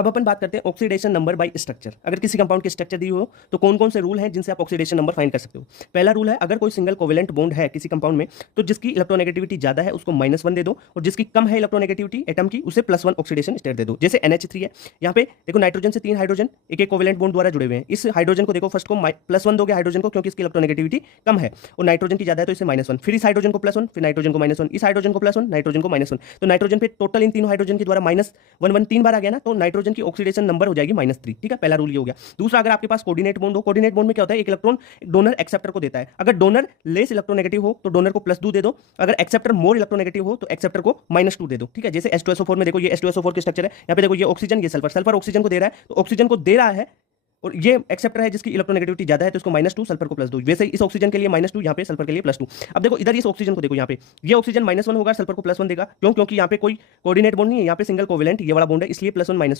अब अपन बात करते हैं ऑक्सीडेशन नंबर बाय स्ट्रक्चर। अगर किसी कंपाउंड की स्ट्रक्चर दी हो तो कौन कौन से रूल हैं जिनसे आप ऑक्सीडेशन नंबर फाइंड कर सकते हो। पहला रूल है, अगर कोई सिंगल कोवेलेंट बॉन्ड है किसी कंपाउंड में तो जिसकी इलेक्ट्रोनेगेटिविटी ज्यादा है उसको -1 दे दो और जिसकी कम है इलेक्ट्रोनेगेटिविटी एटम की उसे +1 ऑक्सीडेशन स्टेट दे दो। जैसे NH3 है, यहाँ पे देखो नाइट्रोजन से 3 हाइड्रोजन एक एक कोवेलेंट बॉन्ड द्वारा जुड़े हुए हैं। इस हाइड्रोजन को देखो फर्स्ट को +1 दोगे हाइड्रोजन को, क्योंकि इसकी इलेक्ट्रोनेगेटिविटी कम है और नाइट्रोजन की ज्यादा है तो इसे -1, फिर इस हाइड्रोजन को +1, फिर नाइट्रोजन को -1, इस हाइड्रोजन को +1, नाइट्रोजन को -1, तो नाइट्रोजन पे टोटल इन तीनों हाइड्रोजन के द्वारा -1 3 बार आ गया ना, तो नाइट्रोजन की ऑक्सीडेशन नंबर हो जाएगी -3। ठीक है, पहला रूल ये हो गया। दूसरा, अगर आपके पास कोऑर्डिनेट बॉन्ड हो, कोऑर्डिनेट बॉन्ड में क्या होता है, एक इलेक्ट्रॉन डोनर एक्सेप्टर को देता है। अगर डोनर लेस इलेक्ट्रोनेगेटिव हो तो डोनर को +2 दे दो, अगर एक्सेप्टर मोर इलेक्ट्रोनेगेटिव हो तो एक्सेप्टर को -2 दे दो। ठीक है, जैसे H2SO4 में देखो ये H2SO4 की स्ट्रक्चर है, यहाँ पे देखो ये ऑक्सीजन, ये सल्फर, सल्फर ऑक्सीजन को दे रहा है, तो ऑक्सीजन को दे रहा है और ये एक्सेप्टर है जिसकी इलेक्ट्रोनेगेटिविटी ज्यादा है तो इसको -2, सल्फर को +2। वैसे ही इस ऑक्सीजन के लिए -2, यहाँ पे सल्फर के लिए +2। अब देखो इधर इस ऑक्सीजन को देखो, यहाँ पे ये ऑक्सीजन -1 होगा, सल्फर को +1 देगा। क्यों? क्योंकि यहाँ पे कोई कोऑर्डिनेट बॉन्ड नहीं है, यहाँ पे सिंगल कोवेलेंट ये वाला बॉन्ड है, इसलिए +1 -1